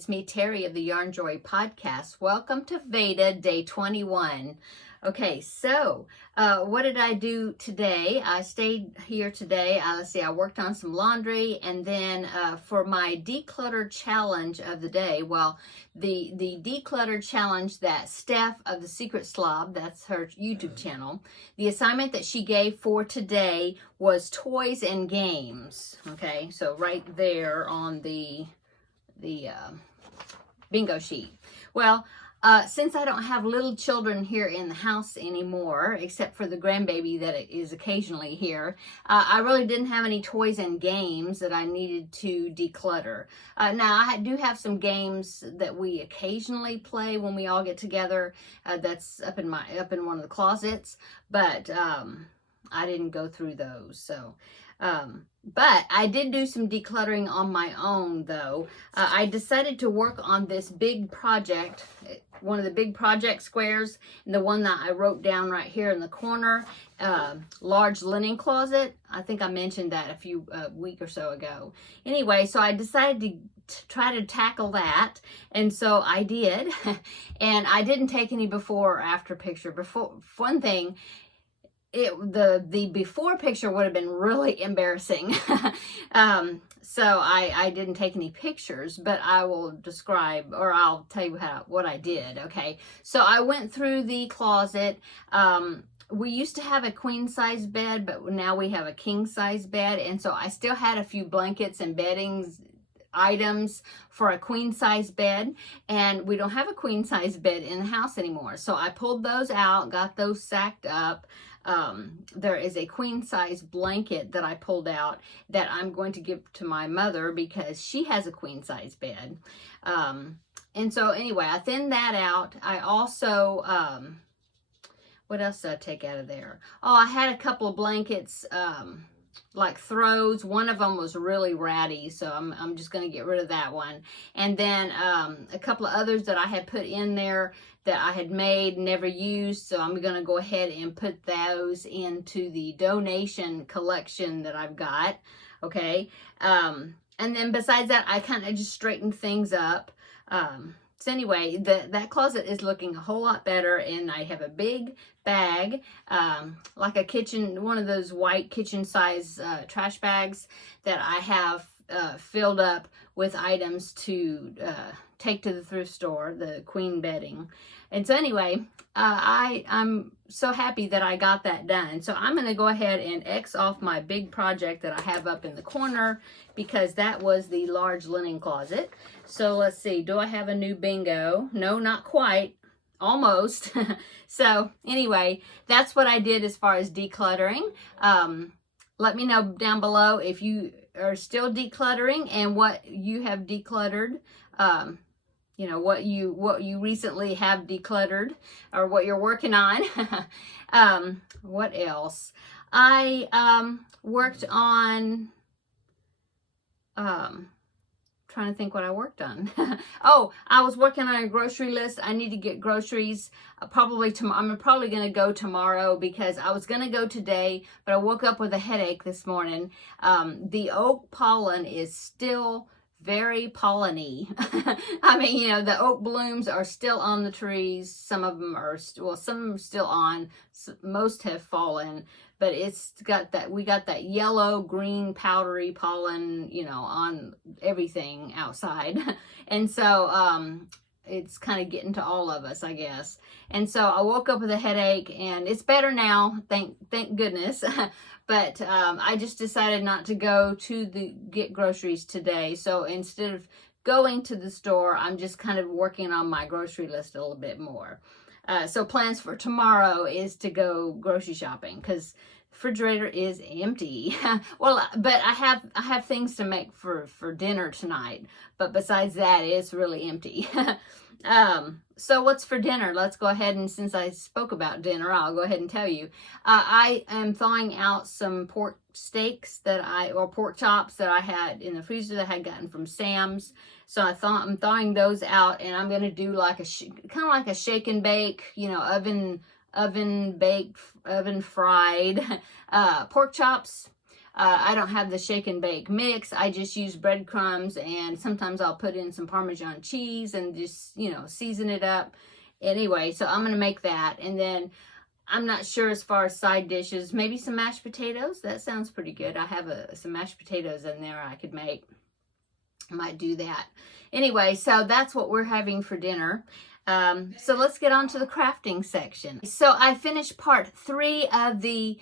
It's me, Terri of the Yarn Joy podcast. Welcome to VEDA day 21. Okay, so what did I do today? I stayed here today. Let's see, I worked on some laundry, and then for my declutter challenge of the day, well, the declutter challenge that Steph of the Secret Slob, that's her YouTube channel, the assignment that she gave for today was toys and games. Okay, so right there on the bingo sheet. Well, since I don't have little children here in the house anymore, except for the grandbaby that is occasionally here, I really didn't have any toys and games that I needed to declutter. Now, I do have some games that we occasionally play when we all get together. That's up in one of the closets, but I didn't go through those. So, but I did do some decluttering on my own, though. I decided to work on this big project, one of the big project squares, and the one that I wrote down right here in the corner, large linen closet. I think I mentioned that a week or so ago. Anyway, so I decided to try to tackle that, and so I did. And I didn't take any before or after picture. One thing, the before picture would have been really embarrassing. So I didn't take any pictures, but I will describe, or I'll tell you what I did. Okay, so I went through the closet. We used to have a queen size bed, but now we have a king size bed, and so I still had a few blankets and beddings items for a queen size bed, and we don't have a queen size bed in the house anymore. So I pulled those out, got those sacked up. There is a queen size blanket that I pulled out that I'm going to give to my mother because she has a queen size bed. And so anyway, I thinned that out. I also, what else did I take out of there? Oh, I had a couple of blankets, like throws. One of them was really ratty, so I'm just going to get rid of that one. And then a couple of others that I had put in there that I had made, never used, so I'm going to go ahead and put those into the donation collection that I've got. Okay, and then besides that, I kind of just straightened things up. So anyway, that closet is looking a whole lot better, and I have a big bag, like a kitchen, one of those white kitchen size trash bags that I have filled up with items to take to the thrift store, the queen bedding. And so anyway, I'm so happy that I got that done. So I'm going to go ahead and X off my big project that I have up in the corner, because that was the large linen closet. So let's see, do I have a new bingo? No, not quite. Almost. So anyway, that's what I did as far as decluttering. Let me know down below if you are still decluttering and what you have decluttered. You know, what you recently have decluttered, or what you're working on. What else? I worked on trying to think what I worked on. Oh, I was working on a grocery list. I need to get groceries probably tomorrow. I'm probably going to go tomorrow, because I was going to go today, but I woke up with a headache this morning. The oak pollen is still very pollen-y. I mean, you know, the oak blooms are still on the trees. Some of them are, well, some of them are still on. Most have fallen, but it's got that, we got that yellow, green, powdery pollen, you know, on everything outside. And so, it's kind of getting to all of us, I guess. And so I woke up with a headache, and it's better now, thank goodness. But I just decided not to go to get groceries today. So instead of going to the store, I'm just kind of working on my grocery list a little bit more. So plans for tomorrow is to go grocery shopping, because the refrigerator is empty. Well, but I have things to make for dinner tonight. But besides that, it's really empty. So what's for dinner? Let's go ahead, and since I spoke about dinner, I'll go ahead and tell you. I am thawing out some pork steaks or pork chops that I had in the freezer that I had gotten from Sam's. So I'm thawing those out, and I'm going to do like kind of like a shake and bake, you know, oven baked, oven fried pork chops. I don't have the shake and bake mix. I just use breadcrumbs, and sometimes I'll put in some Parmesan cheese and just, you know, season it up. Anyway, so I'm going to make that. And then I'm not sure as far as side dishes, maybe some mashed potatoes. That sounds pretty good. I have some mashed potatoes in there I could make. I might do that. Anyway, so that's what we're having for dinner. So let's get on to the crafting section. So I finished part 3 of the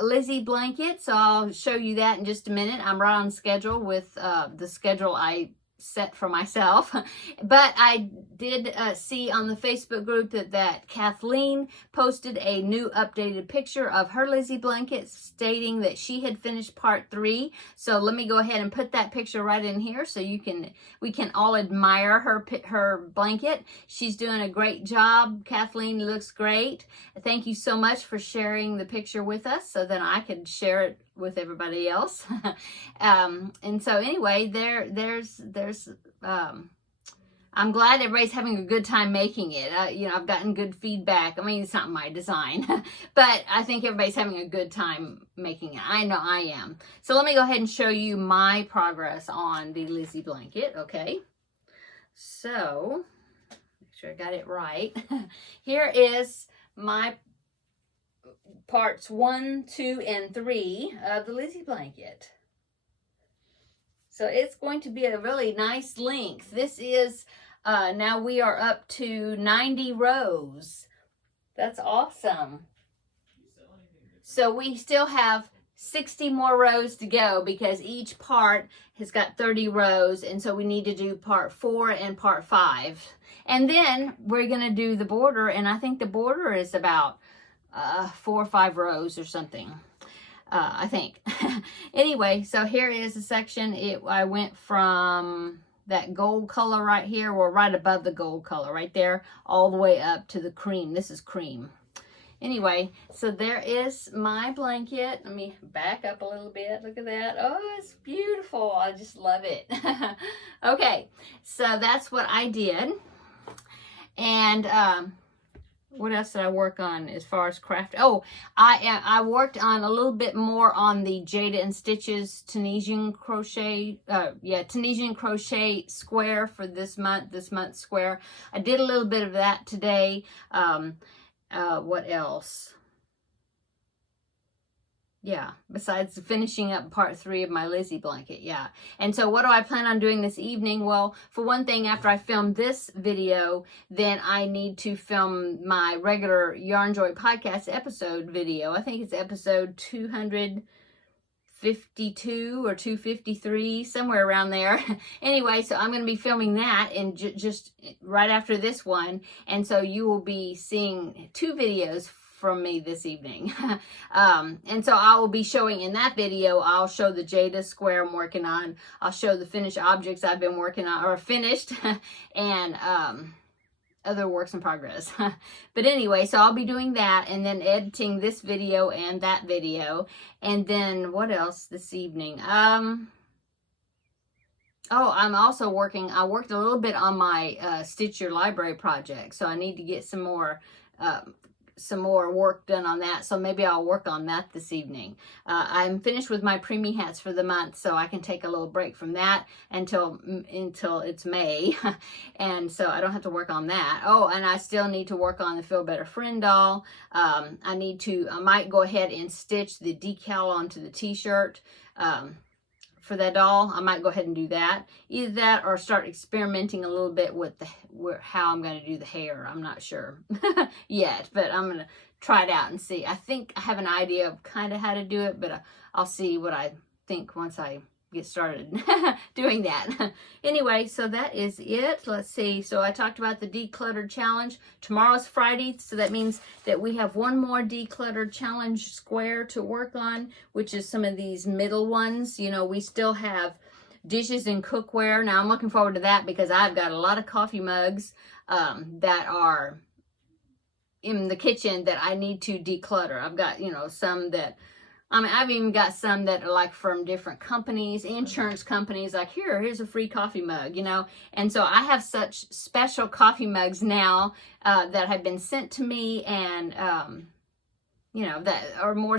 Lizzie blanket. So I'll show you that in just a minute. I'm right on schedule with the schedule I set for myself. But I did see on the Facebook group that Kathleen posted a new updated picture of her Lizzie blanket stating that she had finished part 3. So let me go ahead and put that picture right in here so we can all admire her blanket. She's doing a great job. Kathleen looks great. Thank you so much for sharing the picture with us so that I could share it with everybody else. And so anyway, I'm glad everybody's having a good time making it. You know, I've gotten good feedback. I mean, it's not my design, but I think everybody's having a good time making it. I know I am. So let me go ahead and show you my progress on the Lizzie blanket. Okay. So make sure I got it right. Here is my parts 1, 2, and 3 of the Lizzie blanket. So it's going to be a really nice length. This is, now we are up to 90 rows. That's awesome. So we still have 60 more rows to go because each part has got 30 rows. And so we need to do part 4 and part 5. And then we're going to do the border. And I think the border is about 4 or 5 rows or something, I think. Anyway, so here is a section. I went from that gold color right here, or right above the gold color right there, all the way up to the cream. This is cream. Anyway, so there is my blanket. Let me back up a little bit. Look at that. Oh, it's beautiful. I just love it. Okay, so that's what I did. And what else did I work on as far as craft? Oh, I worked on a little bit more on the Jada and Stitches Tunisian crochet, Tunisian crochet square for this month's square. I did a little bit of that today. What else? Yeah, besides finishing up part 3 of my Lizzie blanket, yeah. And so what do I plan on doing this evening? Well, for one thing, after I film this video, then I need to film my regular Yarn Joy podcast episode video. I think it's episode 252 or 253, somewhere around there. Anyway, so I'm going to be filming that and just right after this one. And so you will be seeing 2 videos from me this evening. And so I will be showing in that video, I'll show the Jada square I'm working on. I'll show the finished objects I've been working on, or finished, and other works in progress. But anyway, so I'll be doing that and then editing this video and that video. And then what else this evening? Oh, I'm also working, I worked a little bit on my Stitch Your Library project. So I need to get some more work done on that, so maybe I'll work on that this evening. I'm finished with my preemie hats for the month, so I can take a little break from that until it's May, and so I don't have to work on that. Oh, and I still need to work on the Feel Better Friend doll. I might go ahead and stitch the decal onto the t-shirt for that doll. I might go ahead and do that. Either that or start experimenting a little bit with how I'm going to do the hair. I'm not sure yet, but I'm going to try it out and see. I think I have an idea of kind of how to do it, but I'll see what I think once I get started doing that. Anyway, so that is it. Let's see. So I talked about the declutter challenge. Tomorrow's Friday, so that means that we have one more declutter challenge square to work on, which is some of these middle ones. You know, we still have dishes and cookware. Now I'm looking forward to that because I've got a lot of coffee mugs that are in the kitchen that I need to declutter. I've got, you know, some that I've even got some that are like from different companies, insurance companies, like here's a free coffee mug, you know. And so I have such special coffee mugs now that have been sent to me, and you know, that are more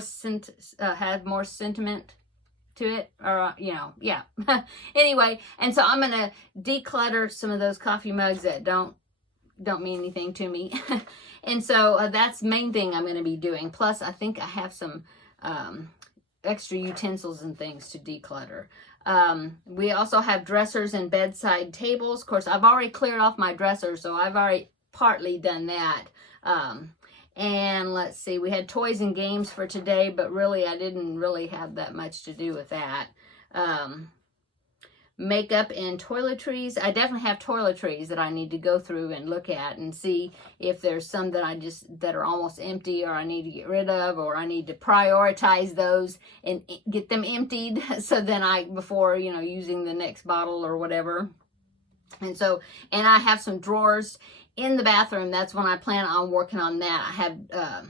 have more sentiment to it, or you know, yeah. Anyway, and so I'm gonna declutter some of those coffee mugs that don't mean anything to me. And so that's the main thing I'm going to be doing. Plus I think I have some extra utensils and things to declutter. We also have dressers and bedside tables. Of course, I've already cleared off my dresser, so I've already partly done that. And let's see, we had toys and games for today, but really I didn't really have that much to do with that. Makeup and toiletries. I definitely have toiletries that I need to go through and look at and see if there's some that are almost empty, or I need to get rid of, or I need to prioritize those and get them emptied so then before, you know, using the next bottle or whatever. And so, and I have some drawers in the bathroom. That's when I plan on working on that. I have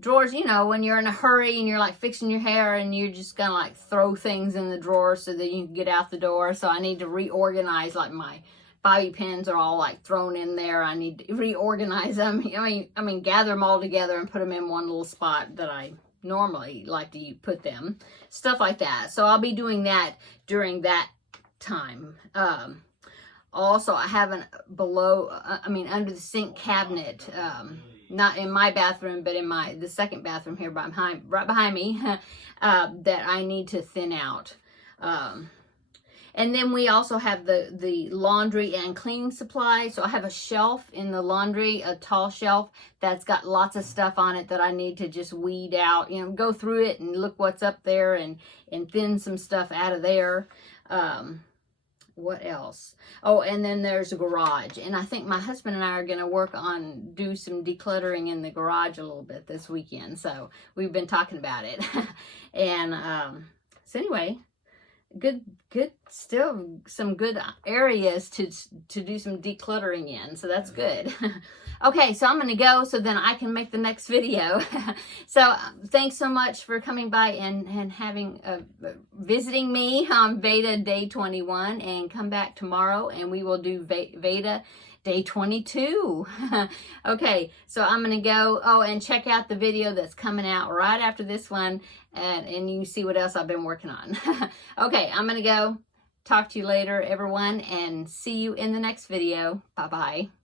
drawers, you know, when you're in a hurry and you're like fixing your hair and you're just gonna like throw things in the drawer so that you can get out the door. So I need to reorganize, like my bobby pins are all like thrown in there. I need to reorganize them. I mean, gather them all together and put them in one little spot that I normally like to put them. Stuff like that. So I'll be doing that during that time. Also, I have under the sink cabinet, not in my bathroom, but in the second bathroom here right behind me, that I need to thin out. And then we also have the laundry and cleaning supplies. So I have a shelf in the laundry, a tall shelf that's got lots of stuff on it that I need to just weed out, you know, go through it and look what's up there and thin some stuff out of there. What else? Oh, and then there's a garage. And I think my husband and I are going to do some decluttering in the garage a little bit this weekend. So we've been talking about it. And so anyway, still some good areas to do some decluttering in. So that's good. Okay, so I'm going to go so then I can make the next video. So thanks so much for coming by and visiting me on VEDA Day 21, and come back tomorrow and we will do VEDA Day 22. Okay, so I'm going to go, and check out the video that's coming out right after this one, and you can see what else I've been working on. Okay, I'm going to go. Talk to you later, everyone, and see you in the next video. Bye-bye.